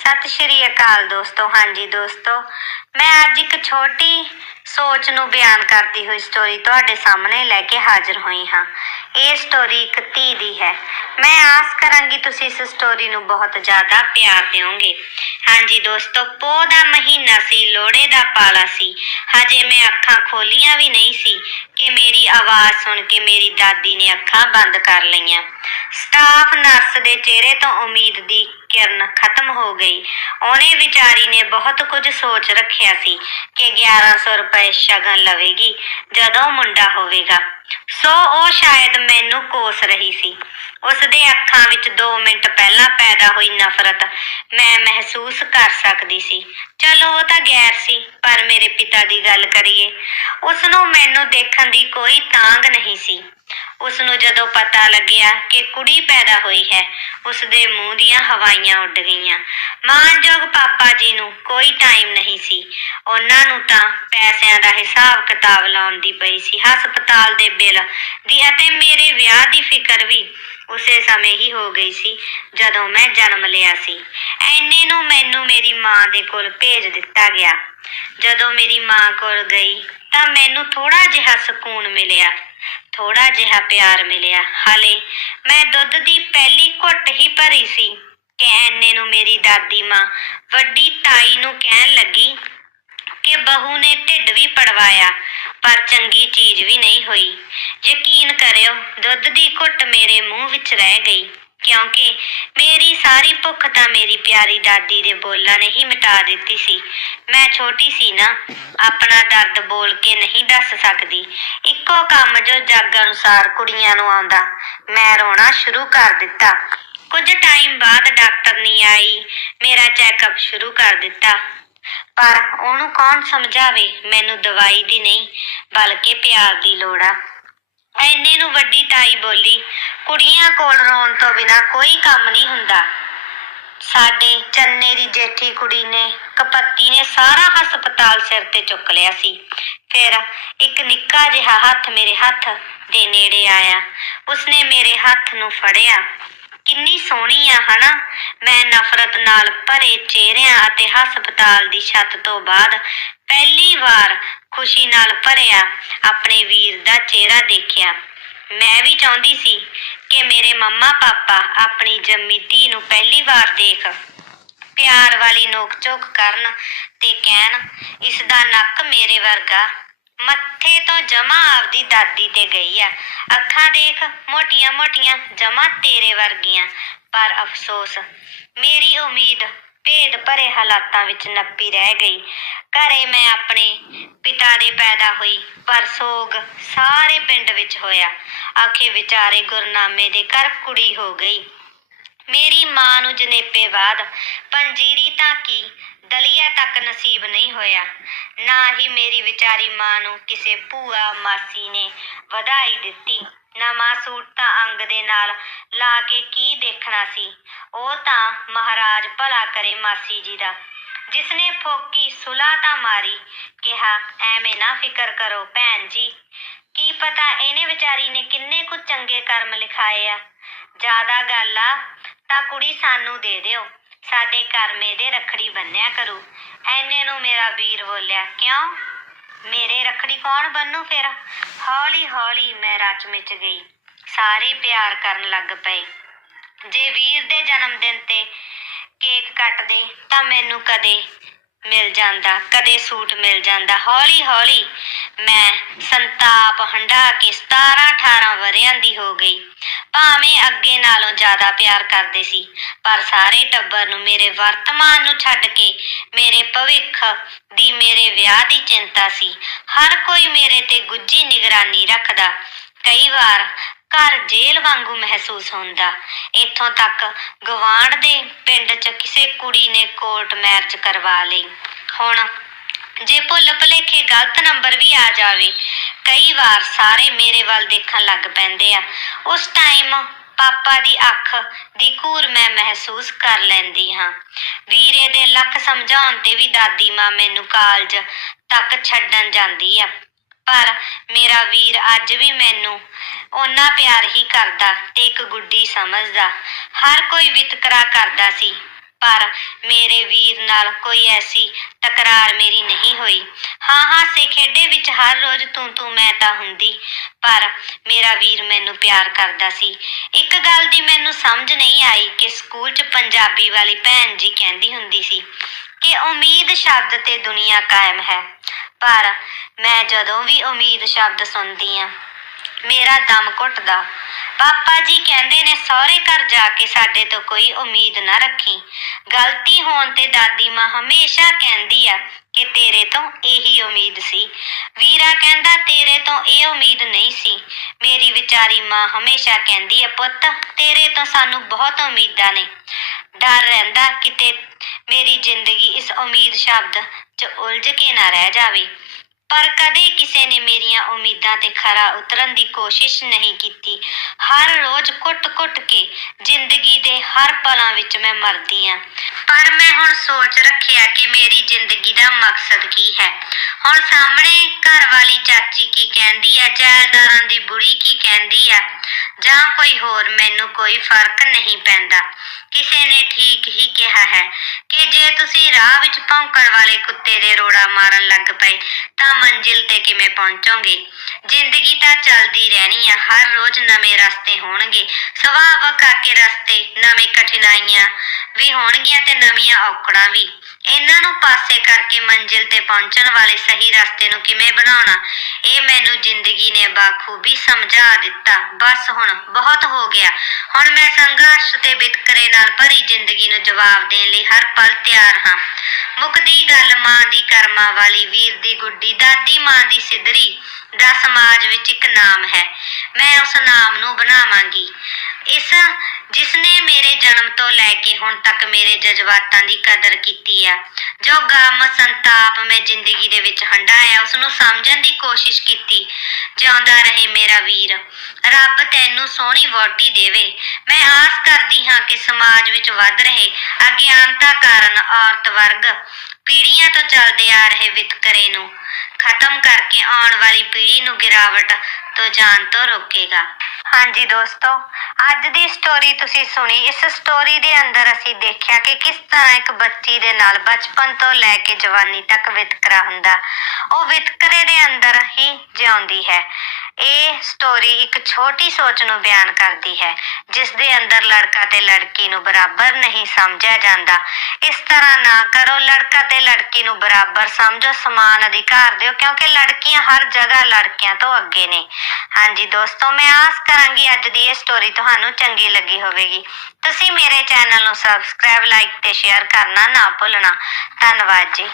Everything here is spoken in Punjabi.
ਸਤਿ ਸ਼੍ਰੀ ਅਕਾਲ ਦੋਸਤੋ, ਹਾਂਜੀ ਦੋਸਤੋ। ਮੈਂ ਅੱਜ ਇੱਕ ਛੋਟੀ ਸੋਚ ਨੂੰ ਬਿਆਨ ਕਰਦੀ ਹੋਈ ਸਟੋਰੀ ਤੁਹਾਡੇ ਸਾਹਮਣੇ ਲੈ ਕੇ ਹਾਜ਼ਰ ਹੋਈ ਹਾਂ। ਇਹ ਸਟੋਰੀ ਇੱਕ ਧੀ ਦੀ ਹੈ। ਮੈਂ ਆਸ ਕਰਾਂਗੀ ਤੁਸੀਂ ਇਸ ਸਟੋਰੀ ਨੂੰ ਬਹੁਤ ਜ਼ਿਆਦਾ ਪਿਆਰ ਦਿਓਗੇ। ਹਾਂਜੀ ਦੋਸਤੋ, ਪੋਹ ਦਾ ਮਹੀਨਾ ਸੀ, ਲੋਹੜੇ ਦਾ ਪਾਲਾ ਸੀ। ਹਜੇ ਮੈਂ ਅੱਖਾਂ ਖੋਲੀਆਂ ਵੀ ਨਹੀਂ ਸੀ ਕਿ ਮੇਰੀ ਆਵਾਜ਼ ਸੁਣ ਕੇ ਮੇਰੀ ਦਾਦੀ ਨੇ ਅੱਖਾਂ ਬੰਦ ਕਰ ਲਈਆਂ। ਸਟਾਫ ਨਰਸ ਦੇ ਚਿਹਰੇ ਤੋਂ ਉਮੀਦ ਦੀ ਕਿਰਨ ਖਤਮ ਹੋ ਗਈ। ਉਹਨੇ ਵਿਚਾਰੀ ਨੇ ਬਹੁਤ ਕੁਝ ਸੋਚ ਰੱਖਿਆ ਸੀ ਕਿ 1100 ਰੁਪਏ ਸ਼ਗਨ ਲਵੇਗੀ, ਜਦੋਂ ਮੁੰਡਾ ਹੋਵੇਗਾ। ਸੋ ਉਹ ਸ਼ਾਇਦ ਮੈਨੂੰ ਕੋਸ ਰਹੀ ਸੀ। ਉਸ ਦੇ ਅੱਖਾਂ ਵਿੱਚ 2 ਮਿੰਟ ਪਹਿਲਾਂ ਪੈਦਾ ਹੋਈ ਨਫ਼ਰਤ ਮੈਂ ਮਹਿਸੂਸ ਕਰ ਸਕਦੀ ਸੀ। ਚਲੋ, ਉਹ ਤਾਂ ਗੈਰ ਸੀ, ਪਰ ਮੇਰੇ ਪਿਤਾ ਦੀ ਗੱਲ ਕਰੀਏ ਉਸ ਨੂੰ ਮੈਨੂੰ ਦੇਖਣ ਦੀ ਕੋਈ ਤਾਂਗ ਨਹੀਂ ਸੀ। ਉਸ ਨੂੰ ਜਦੋਂ ਪਤਾ ਲੱਗਿਆ ਕਿ ਕੁੜੀ ਪੈਦਾ ਹੋਈ ਹੈ ਉਸ ਦੇ ਮੂੰਹ ਦੀਆਂ ਹਵਾਈਆਂ ਉੱਡ ਗਈਆਂ। ਮਾਨਯੋਗ ਪਾਪਾ ਜੀ ਨੂੰ ਕੋਈ ਟਾਈਮ ਨਹੀਂ ਸੀ। ਉਹਨਾਂ ਨੂੰ ਤਾਂ ਪੈਸਿਆਂ ਦਾ ਹਿਸਾਬ ਕਿਤਾਬ ਲਾਉਣ ਦੀ ਪਈ ਸੀ। ਹਸਪਤਾਲ ਦੇ ਬਿੱਲ ਦੀ ਅਤੇ ਮੇਰੇ ਵਿਆਹ ਦੀ ਫਿਕਰ ਵੀ ਉਸੇ ਸਮੇਂ ਹੀ ਹੋ ਗਈ ਸੀ, ਜਦੋਂ ਮੈਂ ਜਨਮ ਲਿਆ ਸੀ। ਐਨੇ ਨੂੰ ਮੈਨੂੰ ਮੇਰੀ ਮਾਂ ਦੇ ਕੋਲ ਭੇਜ ਦਿੱਤਾ ਗਿਆ। ਜਦੋਂ ਮੇਰੀ ਮਾਂ ਕੋਲ ਗਈ, ਤਾਂ ਮੈਨੂੰ ਥੋੜਾ ਜਿਹਾ ਸਕੂਨ ਮਿਲਿਆ। ਥੋੜਾ ਜਿਹਾ ਪਿਆਰ ਮਿਲਿਆ। ਹਾਲੇ ਮੈਂ ਦੁੱਧ ਦੀ ਪਹਿਲੀ ਘੁੱਟ ਹੀ ਭਰੀ ਸੀ। ਕਿ ਐਨੇ ਨੂੰ ਮੇਰੀ ਦਾਦੀ ਮਾਂ ਵੱਡੀ ਤਾਈ ਨੂੰ ਕਹਿਣ ਲੱਗੀ ਕਿ ਬਹੂ ਨੇ ਢਿੱਡ ਵੀ ਪੜਵਾਇਆ, ਪਰ ਚੰਗੀ ਚੀਜ਼ ਵੀ ਨਹੀਂ ਹੋਈ। ਯਕੀਨ ਕਰਿਓ, ਦੁੱਧ ਦੀ ਘੁੱਟ ਮੇਰੇ ਮੂੰਹ ਵਿੱਚ ਰਹਿ ਗਈ, ਕਿਉਂਕਿ ਮੇਰੀ ਸਾਰੀ ਭੁੱਖ ਤਾਂ ਮੇਰੀ ਪਿਆਰੀ ਦਾਦੀ ਦੇ ਬੋਲਾਂ ਨੇ ਹੀ ਮਿਟਾ ਦਿੱਤੀ ਸੀ। ਮੈਂ ਛੋਟੀ ਸੀ ਨਾ, ਆਪਣਾ ਦਰਦ ਬੋਲ ਕੇ ਨਹੀਂ ਦੱਸ ਸਕਦੀ। ਇੱਕੋ ਕੰਮ ਜੋ ਜੱਗ ਅਨੁਸਾਰ ਕੁੜੀਆਂ ਨੂੰ ਆਉਂਦਾ, ਮੈਂ ਰੋਣਾ ਸ਼ੁਰੂ ਕਰ ਦਿੱਤਾ। ਕੁਝ ਟਾਈਮ ਬਾਅਦ ਡਾਕਟਰ ਡਾਕਟਰਨੀ ਆਈ, ਮੇਰਾ ਚੈੱਕਅਪ ਸ਼ੁਰੂ ਕਰ ਦਿੱਤਾ। ਪਰ ਉਹਨੂੰ ਕੌਣ ਸਮਝਾਵੇ? ਮੈਨੂੰ ਦਵਾਈ ਦੀ ਨਹੀਂ, ਬਲਕਿ ਪਿਆਰ ਦੀ ਲੋੜ ਆ। ਐਨੇ ਨੂੰ ਵੱਡੀ ਤਾਈ ਬੋਲੀ, ਕੁੜੀਆਂ ਕੋਲ ਰੋਣ ਤੋਂ ਬਿਨਾ ਕੋਈ ਕੰਮ ਨਹੀਂ ਹੁੰਦਾ। ਸਾਡੇ ਚੰਨੇ ਦੀ ਜੇਠੀ ਕੁੜੀ ਨੇ, ਕਪੱਤੀ ਨੇ ਸਾਰਾ ਹਸਪਤਾਲ ਸਿਰ ਤੇ ਚੁੱਕ ਲਿਆ ਸੀ। ਫਿਰ ਇੱਕ ਨਿੱਕਾ ਜਿਹਾ ਹੱਥ ਮੇਰੇ ਹੱਥ ਦੇ ਨੇੜੇ ਆਇਆ। ਉਸਨੇ ਮੇਰੇ ਹੱਥ ਨੂੰ ਫੜਿਆ। ਕਿੰਨੀ ਸੋਹਣੀ ਆ, ਹਨਾ? ਮੈਂ ਨਫ਼ਰਤ ਨਾਲ ਭਰੇ ਚਿਹਰਿਆਂ ਅਤੇ ਹਸਪਤਾਲ ਦੀ ਛੱਤ ਤੋਂ ਬਾਅਦ ਪਹਿਲੀ ਵਾਰ ਖੁਸ਼ੀ ਨਾਲ ਭਰਿਆ ਆਪਣੇ ਵੀਰ ਦਾ ਚਿਹਰਾ ਦੇਖਿਆ। ਮੈਂ ਵੀ ਚਾਹੁੰਦੀ ਸੀ ਕਿ ਮੇਰੇ ਮੰਮਾ ਪਾਪਾ ਆਪਣੀ ਜੰਮੀ ਧੀ ਨੂੰ ਪਹਿਲੀ ਵਾਰ ਦੇਖ, ਪਿਆਰ ਵਾਲੀ ਨੋਕ ਝੋਕ ਕਰਨ ਤੇ ਕਹਿਣ ਇਸ ਦਾ ਨੱਕ ਮੇਰੇ ਵਰਗਾ ਮੱਥੇ ਤੋਂ ਜਮਾ ਆਪਦੀ ਦਾਦੀ ਤੇ ਗਈ ਆ। ਅੱਖਾਂ ਦੇਖ, ਮੋਟੀਆਂ ਮੋਟੀਆਂ ਜਮਾ ਤੇਰੇ ਵਰਗੀਆਂ। ਪਰ ਅਫਸੋਸ, ਮੇਰੀ ਉਮੀਦ ਭੇਦ ਭਰੇ ਹਾਲਾਤਾਂ ਵਿੱਚ ਨੱਪੀ ਰਹਿ ਗਈ। ਘਰੇ ਮੈਂ ਆਪਣੇ ਪਿਤਾ ਦੇ ਪੈਦਾ ਹੋਈ, ਪਰ ਸੋਗ ਸਾਰੇ ਪਿੰਡ ਵਿੱਚ ਹੋਇਆ। ਆਖੇ ਵਿਚਾਰੇ ਗੁਰਨਾਮੇ ਦੇ ਘਰ ਕੁੜੀ ਹੋ ਗਈ। ਮੇਰੀ ਮਾਂ ਨੂੰ ਜਨੇਪੇ ਬਾਅਦ ਪੰਜੀਰੀ ਤਾਂ ਕੀ? ਦਲੀਆ ਤੱਕ ਨਸੀਬ ਨਹੀਂ ਹੋਇਆ। ਨਾ ਹੀ ਮੇਰੀ ਵਿਚਾਰੀ ਮਾਂ ਨੂੰ ਕਿਸੇ ਭੂਆ ਮਾਸੀ ਨੇ ਵਧਾਈ ਦਿੱਤੀ ਨਵਾਂ ਸੂਟ ਤਾਂ ਅੰਗ ਦੇ ਨਾਲ ਲਾ ਕੇ ਕੀ ਦੇਖਣਾ ਸੀ। ਉਹ ਤਾਂ ਮਹਾਰਾਜ ਭਲਾ ਕਰੇ ਮਾਸੀ ਜੀ ਦਾ। ਜਿਸਨੇ ਫੋਕੀ ਸੁਲਾ ਤਾਂ ਮਾਰੀ, ਕਿਹਾ, ਐਵੇਂ ਨਾ ਫਿਕਰ ਕਰੋ ਭੈਣ ਜੀ। ਕੀ ਪਤਾ ਇਹਨੇ ਵਿਚਾਰੀ ਨੇ ਕਿੰਨੇ ਕੁ ਚੰਗੇ ਕਰਮ ਲਿਖਾਏ ਆ। ਜ਼ਿਆਦਾ ਗੱਲ ਆ, ਤਾਂ ਕੁੜੀ ਸਾਨੂੰ ਦੇ ਦਿਓ। ਸਾਡੇ ਘਰ ਦੇ ਰਖੜੀ ਬੰਨਿਆ ਕਰੂ। ਐਨੇ ਨੂੰ ਮੇਰਾ ਵੀਰ ਬੋਲਿਆ, ਕਿਉਂ? ਮੇਰੇ ਰਖੜੀ ਕੌਣ ਬੰਨੂ ਫਿਰ? ਹੌਲੀ ਹੌਲੀ ਮੈਂ ਰਚ ਮਿਚ ਗਈ। ਸਾਰੇ ਪਿਆਰ ਕਰਨ ਲੱਗ ਪਏ। ਜੇ ਵੀਰ ਦੇ ਜਨਮ ਦਿਨ ਤੇ ਕੇਕ ਕੱਟਦੇ ਤਾਂ ਮੈਨੂੰ ਕਦੇ ਮਿਲ ਜਾਂਦਾ, ਕਦੇ ਸੂਟ ਮਿਲ ਜਾਂਦਾ। ਹੌਲੀ ਹੌਲੀ ਮੈਂ ਸੰਤਾਪ ਹੰਢਾ ਕੇ 17 18 ਵਰਿਆਂ ਦੀ ਹੋ ਗਈ। ਭਾਵੇਂ ਅੱਗੇ ਨਾਲੋਂ ਜ਼ਿਆਦਾ ਪਿਆਰ ਕਰਦੇ ਸੀ, ਪਰ ਸਾਰੇ ਟੱਬਰ ਨੂੰ ਮੇਰੇ ਵਰਤਮਾਨ ਨੂੰ ਛੱਡ ਕੇ ਮੇਰੇ ਭਵਿੱਖ ਦੀ ਮੇਰੇ ਵਿਆਹ ਦੀ ਚਿੰਤਾ ਸੀ। ਹਰ ਕੋਈ ਮੇਰੇ ਤੇ ਗੁੱਜੀ ਨਿਗਰਾਨੀ ਰੱਖਦਾ ਕਈ ਵਾਰ ਘਰ ਜੇਲ੍ਹ ਵਾਂਗੂ ਮਹਿਸੂਸ ਹੁੰਦਾ। ਇੱਥੋਂ ਤੱਕ ਗਵਾਂਢ ਦੇ ਪਿੰਡ 'ਚ ਕਿਸੇ ਕੁੜੀ ਨੇ ਕੋਰਟ ਮੈਰਿਜ ਕਰਵਾ ਲਈ। ਹੁਣ ਜੇ ਭੁੱਲ ਭੁਲੇਖੇ ਗਲਤ ਨੰਬਰ ਵੀ ਆ ਜਾਵੇ, ਕਈ ਵਾਰ ਸਾਰੇ ਮੇਰੇ ਵੱਲ ਦੇਖਣ ਲੱਗ ਪੈਂਦੇ ਆ। ਉਸ ਟਾਈਮ ਪਾਪਾ ਦੀ ਅੱਖ ਦੀ ਘੂਰ ਮੈਂ ਮਹਿਸੂਸ ਕਰ ਲੈਂਦੀ ਹਾਂ। ਵੀਰੇ ਦੇ ਲੱਖ ਸਮਝਾਉਣ ਤੇ ਵੀ ਦਾਦੀ ਮਾਂ ਮੈਨੂੰ ਕਾਲਜ ਤੱਕ ਛੱਡਣ ਜਾਂਦੀ ਆ। ਪਰ ਮੇਰਾ ਵੀਰ ਅੱਜ ਵੀ ਮੈਨੂੰ ਓਨਾ ਪਿਆਰ ਹੀ ਕਰਦਾ ਤੇ ਇੱਕ ਗੁੱਡੀ ਸਮਝਦਾ। ਹਰ ਕੋਈ ਵਿਤਕਰਾ ਕਰਦਾ ਸੀ, ਪਰ ਮੇਰੇ ਵੀਰ ਨਾਲ ਕੋਈ ਐਸੀ ਤਕਰਾਰ ਮੇਰੀ ਨਹੀਂ ਹੋਈ। ਹਾਂ ਹਾਸੇ ਖੇਡੇ ਵਿੱਚ ਹਰ ਰੋਜ਼ ਤੂੰ ਤੂੰ, ਮੈਂ ਤਾਂ ਹੁੰਦੀ, ਪਰ ਮੇਰਾ ਵੀਰ ਮੈਨੂੰ ਪਿਆਰ ਕਰਦਾ ਸੀ। ਇੱਕ ਗੱਲ ਦੀ ਮੈਨੂੰ ਸਮਝ ਨਹੀਂ ਆਈ ਕਿ ਸਕੂਲ 'ਚ ਪੰਜਾਬੀ ਵਾਲੀ ਭੈਣ ਜੀ ਕਹਿੰਦੀ ਹੁੰਦੀ ਸੀ ਕਿ ਉਮੀਦ ਸ਼ਬਦ ਤੇ ਦੁਨੀਆ ਕਾਇਮ ਹੈ। ਪਰ ਮੈਂ ਜਦੋਂ ਵੀ ਉਮੀਦ ਸ਼ਬਦ ਸੁਣਦੀ ਆ, ਮੇਰਾ ਦਮ ਘੁੱਟਦਾ। ਪਾਪਾ ਜੀ ਕਹਿੰਦੇ ਨੇ, ਸਹੁਰੇ ਘਰ ਜਾ ਕੇ ਸਾਡੇ ਤੋਂ ਕੋਈ ਉਮੀਦ ਨਾ ਰੱਖੀ। ਗਲਤੀ ਹੋਣ ਤੇ ਦਾਦੀ ਮਾਂ ਹਮੇਸ਼ਾ ਕਹਿੰਦੀ ਆ ਕਿ ਤੇਰੇ ਤੋਂ ਇਹੀ ਉਮੀਦ ਸੀ। ਵੀਰਾ ਕਹਿੰਦਾ, ਤੇਰੇ ਤੋਂ ਇਹ ਉਮੀਦ ਨਹੀਂ ਸੀ। ਮੇਰੀ ਵਿਚਾਰੀ ਮਾਂ ਹਮੇਸ਼ਾ ਕਹਿੰਦੀ ਆ, ਪੁੱਤ, ਤੇਰੇ ਤੋਂ ਸਾਨੂੰ ਬਹੁਤ ਉਮੀਦਾਂ ਨੇ। ਡਰ ਰਹਿੰਦਾ ਕਿਤੇ ਮੇਰੀ ਜ਼ਿੰਦਗੀ ਇਸ ਉਮੀਦ ਸ਼ਬਦ 'ਚ ਉਲਝ ਕੇ ਨਾ ਰਹਿ ਜਾਵੇ। ਪਰ ਕਦੇ ਕਿਸੇ ਨੇ ਮੇਰੀਆਂ ਉਮੀਦਾਂ ਤੇ ਖਰਾ ਉਤਰਨ ਦੀ ਕੋਸ਼ਿਸ਼ ਨਹੀਂ ਕੀਤੀ। ਹਰ ਰੋਜ਼ ਕੁੱਟ-ਕੁੱਟ ਕੇ ਜ਼ਿੰਦਗੀ ਦੇ ਹਰ ਪਲਾਂ ਵਿੱਚ ਮੈਂ ਮਰਦੀ ਆਂ। ਪਰ ਮੈਂ ਹੁਣ ਸੋਚ ਰੱਖਿਆ ਕਿ ਮੇਰੀ ਜ਼ਿੰਦਗੀ ਦਾ ਮਕਸਦ ਕੀ ਹੈ। ਹੁਣ ਸਾਹਮਣੇ ਘਰ ਵਾਲੀ ਚਾਚੀ ਕੀ ਕਹਿੰਦੀ ਆ ਜਾਇਦਾਰਾਂ ਦੀ ਬੁੜੀ ਕੀ ਕਹਿੰਦੀ ਆ, ਜਾਂ ਕੋਈ ਹੋਰ, ਮੈਨੂੰ ਕੋਈ ਫ਼ਰਕ ਨਹੀਂ ਪੈਂਦਾ। ਕਿਸੇ ਨੇ ਠੀਕ ਹੀ ਕਿਹਾ ਹੈ ਕਿ ਜੇ ਤੁਸੀਂ ਰਾਹ ਵਿੱਚ ਭੌਂਕਣ ਵਾਲੇ ਕੁੱਤੇ ਦੇ ਰੋੜਾ ਮਾਰਨ ਲੱਗ ਪਏ, ਤਾਂ ਮੰਜ਼ਿਲ ਤੇ ਕਿਵੇਂ ਪਹੁੰਚੋਗੇ? ਜ਼ਿੰਦਗੀ ਤਾਂ ਚੱਲਦੀ ਰਹਿਣੀ ਆ, ਹਰ ਰੋਜ਼ ਨਵੇਂ ਰਸਤੇ ਹੋਣਗੇ। ਸੁਭਾਵਕ ਆ ਰਸਤੇ, ਨਵੇਂ ਕਠਿਨਾਈਆਂ ਵੀ ਹੋਣਗੀਆਂ ਤੇ ਨਵੀਆਂ ਔਕੜਾਂ ਵੀ। ਇਹਨਾਂ ਨੂੰ ਪਾਸੇ ਕਰਕੇ ਮੰਜ਼ਿਲ ਤੇ ਪਹੁੰਚਣ ਵਾਲੇ ਸਹੀ ਰਸਤੇ ਨੂੰ ਕਿਵੇਂ ਬਣਾਉਣਾ, ਇਹ ਮੈਨੂੰ ਜ਼ਿੰਦਗੀ ਨੇ ਬਾਖੂਬੀ ਸਮਝਾ ਦਿੱਤਾ। ਬਸ ਹੁਣ ਬਹੁਤ ਹੋ ਗਿਆ। ਹੁਣ ਮੈਂ ਸੰਘਰਸ਼ ਤੇ ਵਿਤਕਰੇ ਨਾਲ ਭਰੀ ਜ਼ਿੰਦਗੀ ਨੂੰ ਜਵਾਬ ਦੇਣ ਲਈ ਹਰ ਪਲ ਤਿਆਰ ਹਾਂ। ਮੁਕਦੀ ਗੱਲ ਮਾਂ ਦੀ ਕਰਮਾ ਵਾਲੀ, ਵੀਰ ਦੀ ਗੁੱਡੀ, ਦਾਦੀ ਮਾਂ ਦੀ ਸਿਧਰੀ ਦਾ ਸਮਾਜ ਵਿੱਚ ਇੱਕ ਨਾਮ ਹੈ। ਮੈਂ ਉਸ ਨਾਮ ਨੂੰ ਬਣਾਵਾਂਗੀ। ਇਸ ਜਿਸ ਮੇਰੇ ਜਨਮ ਤੋਂ ਲੈ ਕੇ ਹੁਣ ਤੱਕ ਮੇਰੇ ਜਜ਼ਬਾਤਾਂ ਦੀ ਕਦਰ ਕੀਤੀ ਆ, ਜੋ ਗਮ, ਸੰਤਾਪ ਮੈਂ ਜ਼ਿੰਦਗੀ ਦੇ ਵਿੱਚ ਹੰਡਾਇਆ ਉਸ ਨੂੰ ਸਮਝਣ ਦੀ ਕੋਸ਼ਿਸ਼ ਕੀਤੀ, ਜਿਉਂਦਾ ਰਹੇ ਮੇਰਾ ਵੀਰ। ਰੱਬ ਤੈਨੂੰ ਸੋਹਣੀ ਵੋਟੀ ਦੇਵੇ। ਮੈਂ ਆਸ ਕਰਦੀ ਹਾਂ ਕਿ ਸਮਾਜ ਵਿੱਚ ਵੱਧ ਰਹੇ ਅਗਿਆਨਤਾ ਕਾਰਨ ਔਰਤ ਵਰਗ ਪੀੜ੍ਹੀਆਂ ਤੋਂ ਚੱਲਦੇ ਆ ਰਹੇ ਵਿਤਕਰੇ ਨੂੰ ਖਤਮ ਕਰਕੇ ਆਉਣ ਵਾਲੀ ਪੀੜ੍ਹੀ ਨੂੰ ਗਿਰਾਵਟ ਤੋਂ ਜਾਣ ਤੋਂ ਰੋਕੇਗਾ। ਹਾਂਜੀ ਦੋਸਤੋ ਅੱਜ ਦੀ ਸਟੋਰੀ ਤੁਸੀਂ ਸੁਣੀ, ਇਸ ਸਟੋਰੀ ਦੇ ਅੰਦਰ ਅਸੀਂ ਦੇਖਿਆ ਕਿ ਕਿਸ ਤਰ੍ਹਾਂ ਇੱਕ ਬੱਚੀ ਦੇ ਨਾਲ ਬਚਪਨ ਤੋਂ ਲੈ ਕੇ ਜਵਾਨੀ ਤੱਕ ਵਿਤਕਰਾ ਹੁੰਦਾ। ਉਹ ਵਿਤਕਰੇ ਦੇ ਅੰਦਰ ਹੀ ਜਿਉਂਦੀ ਹੈ। ਇਹ ਸਟੋਰੀ ਇੱਕ ਛੋਟੀ ਸੋਚ ਨੂੰ ਬਿਆਨ ਕਰਦੀ ਹੈ ਜਿਸ ਦੇ ਅੰਦਰ ਲੜਕਾ ਤੇ ਲੜਕੀ ਨੂੰ ਬਰਾਬਰ ਨਹੀਂ ਸਮਝਿਆ ਜਾਂਦਾ। ਇਸ ਤਰ੍ਹਾਂ ਨਾ ਕਰੋ, ਲੜਕਾ ਤੇ ਲੜਕੀ ਨੂੰ ਬਰਾਬਰ ਸਮਝੋ, ਸਮਾਨ ਅਧਿਕਾਰ ਦਿਓ, ਕਿਉਂਕਿ ਲੜਕੀਆਂ ਹਰ ਜਗ੍ਹਾ ਲੜਕਿਆਂ ਤੋਂ ਅੱਗੇ ਨੇ। ਹਾਂਜੀ ਦੋਸਤੋ, ਮੈਂ ਆਸ ਕਰਾਂਗੀ ਅੱਜ ਦੀ ਇਹ ਸਟੋਰੀ ਤੁਹਾਨੂੰ ਚੰਗੀ ਲੱਗੀ ਹੋਵੇਗੀ। ਤੁਸੀਂ ਮੇਰੇ ਚੈਨਲ ਨੂੰ ਸਬਸਕ੍ਰਾਈਬ ਲਾਈਕ ਤੇ ਸ਼ੇਅਰ ਕਰਨਾ ਨਾ ਭੁੱਲਣਾ। ਧੰਨਵਾਦ ਜੀ।